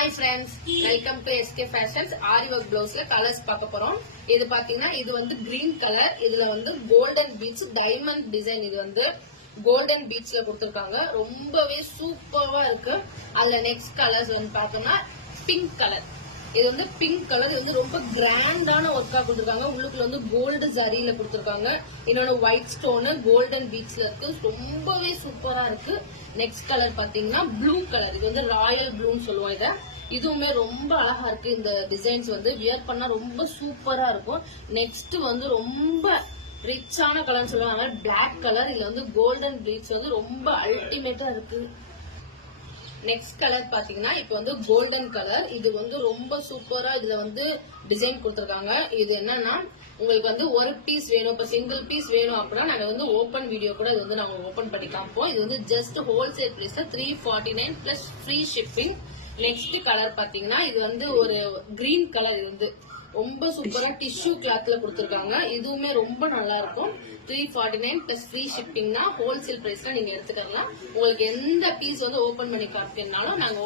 Hi friends, welcome to SK fashions. Aari work பிளவுஸ்ல colours பார்க்க போறோம். இது பாத்தீங்கன்னா இது வந்து கிரீன் கலர், இதுல வந்து கோல்டன் பீட்ஸ் டைமண்ட் டிசைன். இது வந்து கோல்டன் பீட்ஸ்ல கொடுத்திருக்காங்க. ரொம்பவே சூப்பரா இருக்கு. அதுல நெக்ஸ்ட் கலர்ஸ் வந்து பார்த்தோம்னா பிங்க் கலர். இது வந்து பிங்க் கலர். இது வந்து ரொம்ப கிராண்டான ஒர்க்கா கொடுத்திருக்காங்க. உள்ளுக்குள்ள வந்து கோல்டு ஜரியில கொடுத்திருக்காங்க. இன்னொன்னு ஒயிட் ஸ்டோனு கோல்டன் பீட்ஸ்ல இருக்கு. ரொம்பவே சூப்பரா இருக்கு. நெக்ஸ்ட் கலர் பாத்தீங்கன்னா ப்ளூ கலர். இது வந்து ராயல் ப்ளூன்னு சொல்லுவோம். இத இதுவுமே ரொம்ப அழகா இருக்கு. இந்த டிசைன்ஸ் வந்து வியர் பண்ணா ரொம்ப சூப்பரா இருக்கும். நெக்ஸ்ட் வந்து ரொம்ப ரிச்சான கலர்னு சொல்லுவாங்க, பிளாக் கலர். இதுல வந்து கோல்டன் பீட்ஸ் வந்து ரொம்ப அல்டிமேட்டா இருக்கு. நெக்ஸ்ட் கலர் பாத்தீங்கன்னா இப்ப வந்து கோல்டன் கலர். இது வந்து ரொம்ப சூப்பரா இதுல வந்து டிசைன் கொடுத்திருக்காங்க. இது என்னன்னா உங்களுக்கு வந்து ஒரு பீஸ் வேணும், இப்ப சிங்கிள் பீஸ் வேணும் அப்படின்னா நாங்க வந்து ஓபன் வீடியோ கூட இது வந்து நாங்க ஓபன் பண்ணி காப்போம். இது வந்து ஜஸ்ட் ஹோல்சேல் பிரைஸ்ல 349 plus free shipping. Next colour பாத்தீங்கன்னா இது வந்து ஒரு கிரீன் கலர். இது வந்து ரொம்ப சூப்பரா டிஷ்யூ கிளாத்ல கொடுத்திருக்காங்க. இதுவுமே ரொம்ப நல்லா இருக்கும். 349 பிளஸ் ஃப்ரீ ஷிப்பிங்னா ஹோல்சேல் பிரைஸ்ல நீங்க எடுத்துக்கலாம். உங்களுக்கு எந்த பீஸ் வந்து ஓபன் பண்ணி காட்டினாலும் நாங்க